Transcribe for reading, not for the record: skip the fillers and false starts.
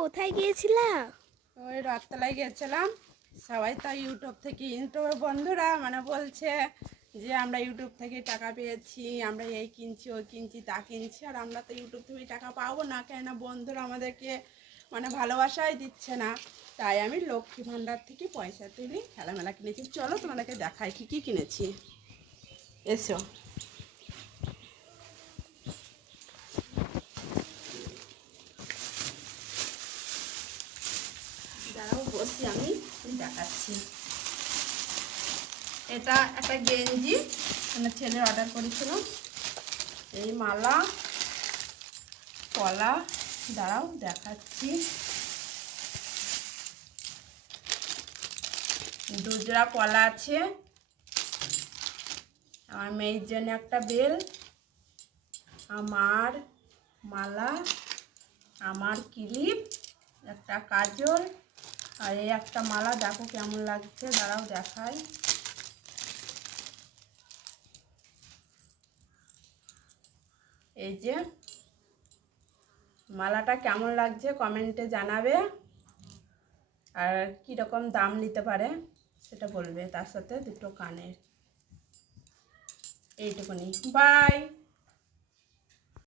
কোথায় গিয়েছিলা? ওই রথতলায় গেছিলাম। সবাই তো ইউটিউবের বন্ধুরা মানে বলছে যে আমরা ইউটিউব থেকে টাকা পেয়েছি, আমরা এই কিনছি ওই কিনছি তা কিনছি, আর আমরা তো ইউটিউব থেকে টাকা পাবো না, কেননা বন্ধুরা আমাদেরকে মানে ভালোবাসাই দিচ্ছে না। তাই আমি লক্ষ্মী ভাণ্ডার থেকে পয়সা তুলি খেলামেলা কিনেছি। চলো তোমাদেরকে দেখাই কী কী কিনেছি, এসো। দাঁড়াও বসি, আমি দেখাচ্ছি। এটা একটা গেঞ্জি মানে ছেলে অর্ডার করেছিল। এই মালা, কলা, দাঁড়াও দেখাচ্ছি। দুজোড়া কলা আছে। আমার মেয়ের জন্য একটা বেল, আমার মালা, আমার ক্লিপ, একটা কাজল, আর এই একটা মালা। দেখো কেমন লাগছে, দাঁড়াও দেখাই। এই যে মালাটা কেমন লাগছে কমেন্টে জানাবে, আর কীরকম দাম নিতে পারে সেটা বলবে। তার সাথে দুটো কানের। এইটুকুনি, বাই।